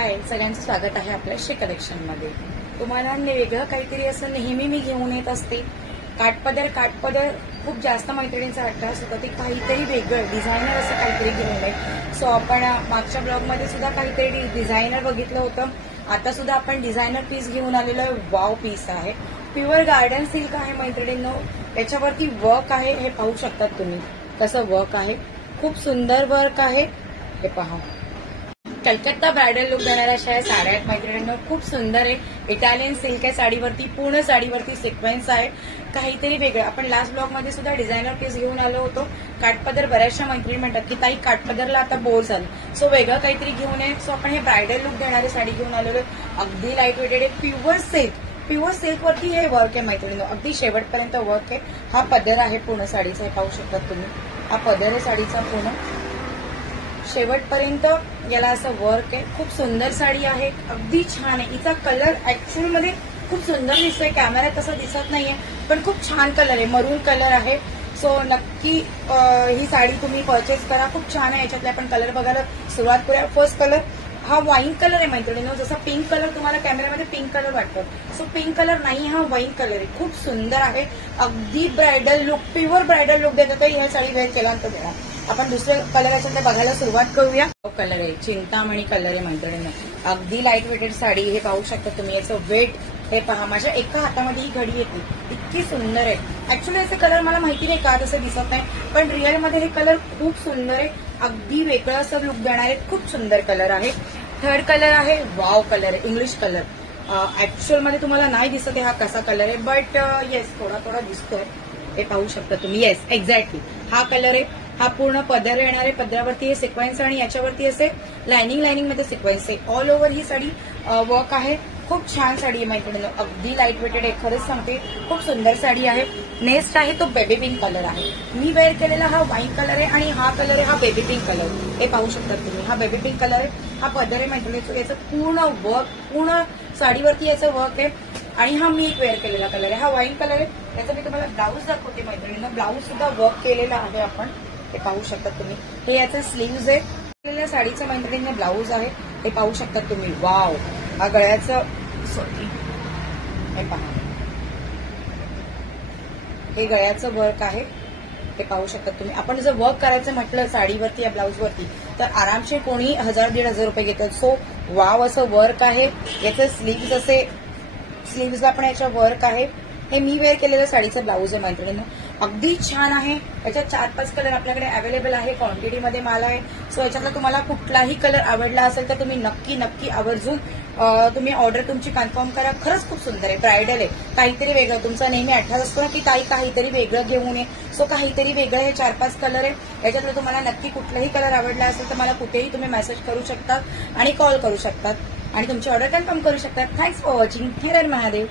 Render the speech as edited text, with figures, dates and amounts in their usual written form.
हाय, सगळ्यांचं स्वागत आहे आपल्या श्री कलेक्शन मध्ये। तुम्हाला वेगळं काहीतरी असं नेहमी मी घेऊन येत असते। काठपदर खूप जास्त मैत्रिणींचा अट्रॅक्ट होता, ते काहीतरी वेगळं डिझायनर असं काहीतरी घेऊन आहे। सो आपण मागच्या ब्लॉग मध्ये सुद्धा काहीतरी डिझायनर बघितलं होतं, आता सुद्धा आपण डिझायनर पीस घेऊन आलेलो आहे। वाव पीस आहे, प्युअर गार्डन सिल्क आहे मैत्रिणींनो। याच्यावरती वर्क आहे, हे पाहू शकतात तुम्ही कसं वर्क आहे, खूप सुंदर वर्क आहे। हे पहा, कलकत्ता ब्रायडल लुक देणाऱ्या अशा या साड्या आहेत मैत्रिणींनो, खूप सुंदर आहे। इटालियन सिल्क आहे साडीवरती, पूर्ण साडीवरती सिक्वेन्स आहे, काहीतरी वेगळं। आपण लास्ट ब्लॉग मध्ये सुद्धा डिझायनर पीस घेऊन आलो होतो। काठपदर बऱ्याचशा मैत्रिणी म्हणतात की ताई काठपदरला आता बोर झालं, सो वेगळं काहीतरी घेऊन आहे। सो आपण हे ब्रायडल लुक देणारी साडी घेऊन आलेलो आहे, अगदी लाईट वेटेड आहे, प्युअर सिल्क वरती हे वर्क आहे मैत्रिणींनो, अगदी शेवटपर्यंत वर्क आहे। हा पदर आहे पूर्ण साडीचा, हे पाहू शकतात तुम्ही, हा पदर आहे साडीचा पूर्ण शेवटपर्यंत, याला असं वर्क आहे। खूप सुंदर साडी आहे, अगदी छान आहे। हिचा कलर ऍक्च्युअली मध्ये खूप सुंदर दिसतोय, कॅमेऱ्यात तसं दिसत नाहीये, पण खूप छान कलर आहे, मरून कलर आहे। सो नक्की ही साडी तुम्ही परचेस करा, खूप छान आहे। याच्यातले आपण कलर बघायला सुरुवात करूया। फर्स्ट कलर हा वाईन कलर आहे मैत्रिणींनो, जसा पिंक कलर तुम्हाला कॅमेऱ्यामध्ये पिंक कलर वाटतो, सो पिंक कलर नाही, हा वाईन कलर आहे, खूप सुंदर आहे। अगदी bridal look, pure bridal look देतो ह्या साडी वेअर केल्यानंतर देणार। आपण दुसऱ्या कलर याच्यातले बघायला सुरुवात करूया। कलर आहे चिंतामणी कलर आहे मैत्रिणींनो, अगदी लाईट वेटेड साडी, हे पाहू शकता तुम्ही। याचं वेट हे पहा, माझ्या एका हातामध्ये ही घडी येते, इतकी सुंदर आहे। ऍक्च्युअली याचे कलर मला माहिती नाही का तसं दिसत नाही, पण रिअल मध्ये हे कलर खूप सुंदर आहे, अगदी वेगळं असं लुक देणार आहे, खूप सुंदर कलर आहे। थर्ड कलर आहे वाव कलर आहे, इंग्लिश कलर। ऍक्च्युअल मध्ये तुम्हाला नाही दिसत आहे हा कसा कलर आहे, बट येस थोडा थोडा दिसतोय, हे पाहू शकता तुम्ही। येस एक्झॅक्टली हा कलर आहे। हा पूर्ण पदर येणार आहे, पदरावरती हे सिक्वेन्स आणि याच्यावरती असे लाइनिंग मध्ये सिक्वेन्स आहे। ऑल ओव्हर ही साडी वर्क आहे, खूप छान साडी आहे मैत्रिणींनो, अगदी लाईट वेटेड आहे, खरंच सांगते खूप सुंदर साडी आहे। नेक्स्ट आहे तो बेबी पिंक कलर आहे, मी वेअर केलेला हा व्हाईट कलर आहे आणि हा कलर आहे हा बेबी पिंक कलर, हे पाहू शकतात तुम्ही। हा बेबी पिंक कलर आहे, हा पदर आहे मैत्रिणींनो, याचं पूर्ण वर्क, पूर्ण साडीवरती याचं वर्क आहे। आणि हा मी वेअर केलेला कलर आहे, हा व्हाईट कलर आहे। याचा मी तुम्हाला ब्लाऊज दाखवते मैत्रिणींनो, ब्लाऊज सुद्धा वर्क केलेला आहे आपण, हे पाहू शकतात तुम्ही। हे याचं स्लीव्ज आहे, साडीचं मैत्रिणींना ब्लाऊज आहे, हे पाहू शकतात तुम्ही। वाव, हा गळ्याचं हे पहा, हे गळ्याचं वर्क आहे, हे पाहू शकतात तुम्ही। आपण जर वर्क करायचं म्हटलं साडीवरती या ब्लाऊजवरती तर आरामशीर कोणी 1000-1500 रुपये घेतात। सो वाव असं वर्क आहे, याचं स्लीव्ज असे, स्लीव्जला पण याच्या वर्क आहे। हे मी वेअर केलेलं साडीचं ब्लाऊज आहे मैत्रिणींनो, अगदी छान आहे। याच्यात 4-5 कलर आपल्याकडे अवेलेबल आहे, क्वांटिटीमध्ये माल आहे। सो याच्यातला तुम्हाला कुठलाही कलर आवडला असेल तर तुम्ही नक्की आवर्जून तुम्ही ऑर्डर तुमची कन्फर्म करा। खरंच खूप सुंदर आहे, ब्रायडल आहे, काहीतरी वेगळं। तुमचा नेहमी अट्रॅक्ट असतो ना की ताई काहीतरी वेगळं घेऊन ये, सो काहीतरी वेगळं हे 4-5 कलर आहे। याच्यातलं तुम्हाला नक्की कुठलाही कलर आवडला असेल तर मला कुठेही तुम्ही मेसेज करू शकतात आणि कॉल करू शकतात आणि तुमची ऑर्डर कन्फर्म करू शकतात। Thanks for watching. Her her Mahadev.